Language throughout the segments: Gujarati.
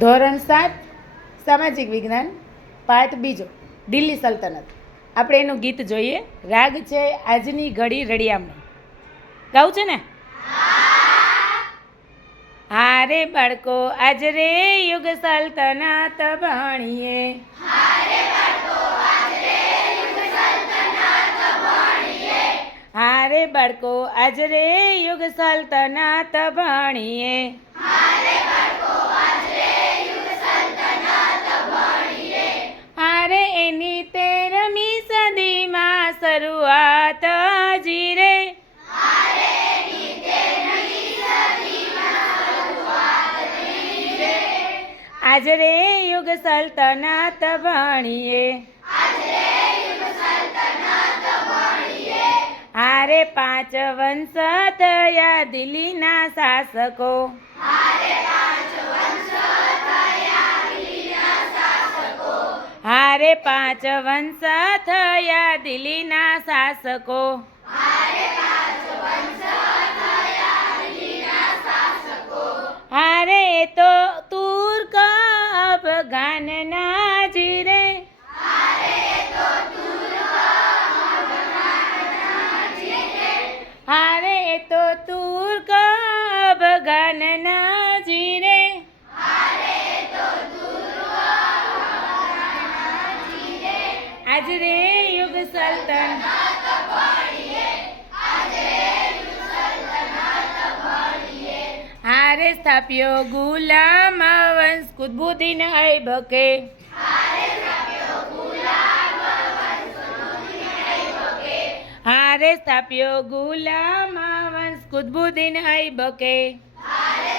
ધોરણ સાત, સામાજિક વિજ્ઞાન, પાઠ બીજો, દિલ્હી સલ્તનત. આપણે એનું ગીત જોઈએ, રાગ છે આજની ઘડી રડિયામણી. ગાવું છે ને? હારે બાળકો, આજ રે યુગ સલ્તનત ભણીએ. હારે બાળકો, આજ રે યુગ સલ્તનત ભણીએ. હારે એની તેરમી સદીમાં શરૂઆત હજી રે આજ રે યુગ સલ્તનત ભણીએ હારે પાંચ વંશ થયા દિલ્હીના શાસકો હારે પાંચ વંશ થયા દિલ્હીના શાસકો. હારે તો તુર્ક અફઘાનના હારે સ્થાપ્યો ગુલામ વંશ કુતબુદ્દીન ભકે હારે સ્થાપ્યો ગુલામ વંશ કુતબુદ્દીન ભકે હારે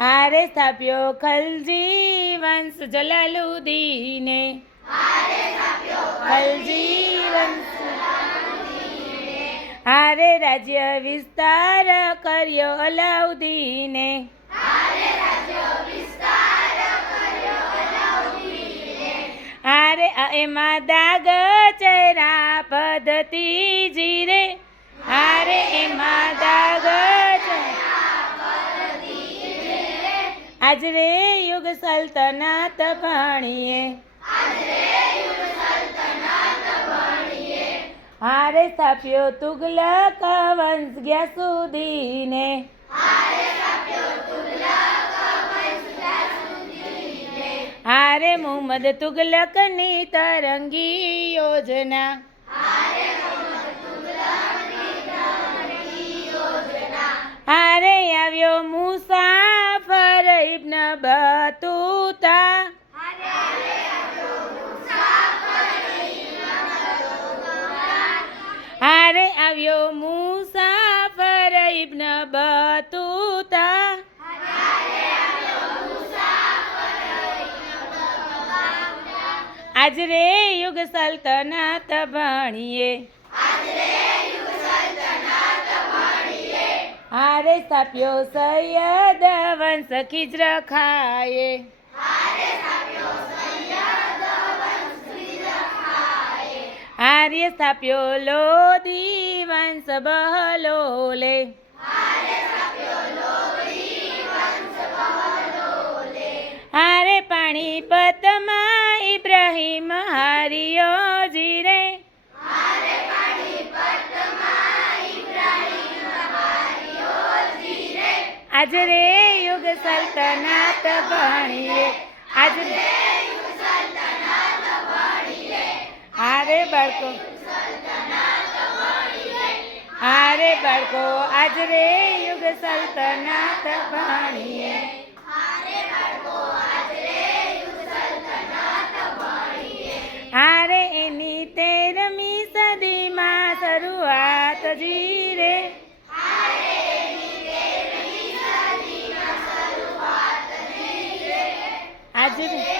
હારે સ્થાપ્યો ખલજી વંશ જલાલુદ્દીને. ખલજી વંશ આરે રાજ્ય વિસ્તાર કર્યો અલાઉદ્દીને. આરે એમાં દાગ ચેરા પદ્ધતિ જીરે આરે એમાં દાગ આજ રે યુગ સલ્તનત ભણીએ. હારે સ્થાપ્યો તુગલક વંશ ગયા સુધીને. હારે મુહમ્મદ તુગલકની તરંગી યોજના. હારે આવ્યો મુસાફર ઇબ્ન બતુતા. હારે આવ્યો મુસાફર ઇબ્ન બતુતા. આજ રે યુગ સલ્તનત ભણીએ. હારે સ્થાપ્યો સૈયદ વંશ ખીજર ખાએ આર્ય સ્થાપ્યો લોધી વંશ બહલોલે. આરે પાણી પતમાં ઇબ્રાહિમ હારિયો આજ રે યુગ સલ્તનત ભણીએ. આજ હારે બાળકો. હારે બાળકો, આજ રે યુગ સલ્તનત ભણીએ. didn't.